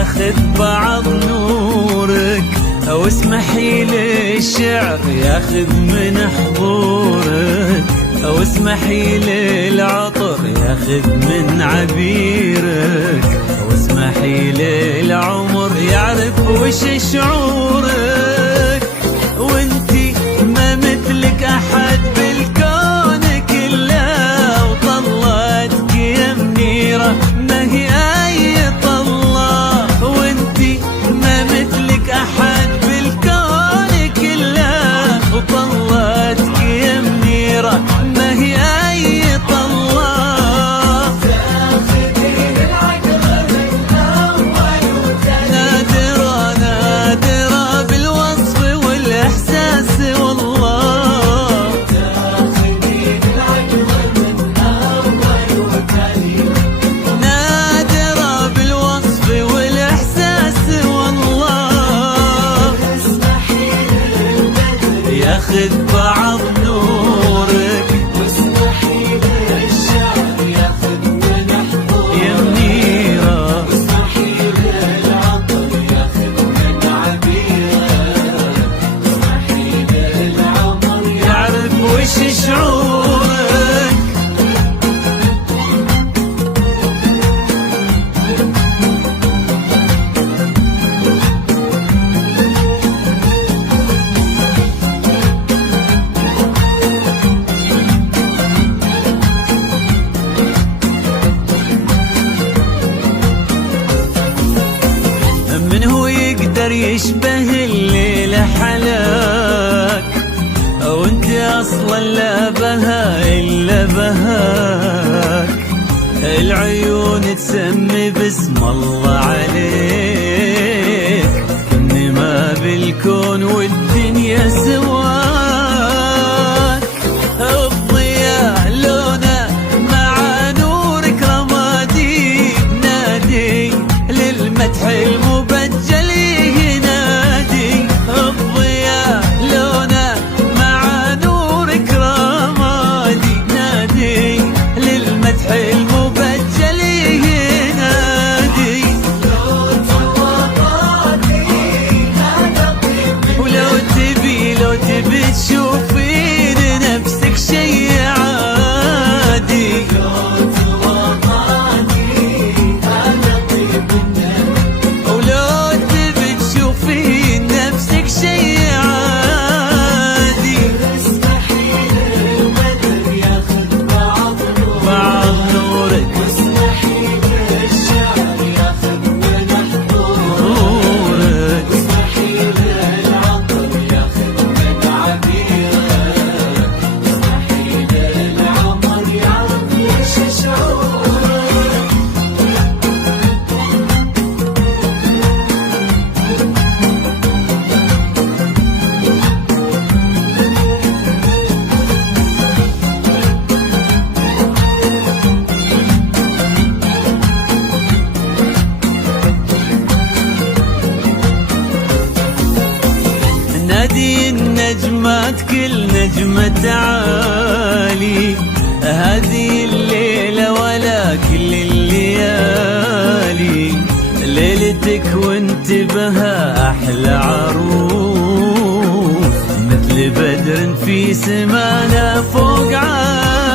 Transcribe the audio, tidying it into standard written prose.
ياخذ بعض نورك، واسمحي لي الشعر ياخذ من حضورك، واسمحي لي العطر ياخذ من عبيرك، واسمحي لي العمر يعرف وش شعورك. وانتي ما مثلك احد بالكون كله، وطلتك يا منيرة ما هي اي طلة. وانتي ما مثلك احد بالكون كله، وطلتك يا منيرة ما هي اي طلة. تاخذين العقل من اول وثاني، نادرة نادرة بالوصف والاحساس والله. تاخذين العقل من اول وثاني، نادرة بالوصف والاحساس والله. اسمحي للبدر ياخذ بعض نورك، واسمحي للشعر ياخذ من حضورك يا منيرة، واسمحي للعطر ياخذ من عبيرك، واسمحي للعمر يعرف وش شعورك. من هو يقدر يشبه الليل حلاك، وانت اصلا لا بها الا بهاك. العيون تسمي باسم الله عليك، انما بالكون والدنيا سواك. الضياء لونه مع نورك رمادي، نادي للمدح المبجل ينادي. الضياء لونه مع نورك رمادي، نادي للمدح المبجل ينادي. ولو تبي تشوفين نفسك شي عادي، ولو تبي تشوفين نفسك شي عادي. اسمحي للبدر ياخذ بعض نورك، واسمحي للشعر ياخذ من حضورك، واسمحي للعطر ياخذ من عبيرك، واسمحي للعمر يعرف وش شعورك. نادي النجمات كل نجمة تعالي، هذه الليلة ولا كل الليالي. ليلتك وانت بها أحلى عروس، مثل بدر في سمانا فوق عالي.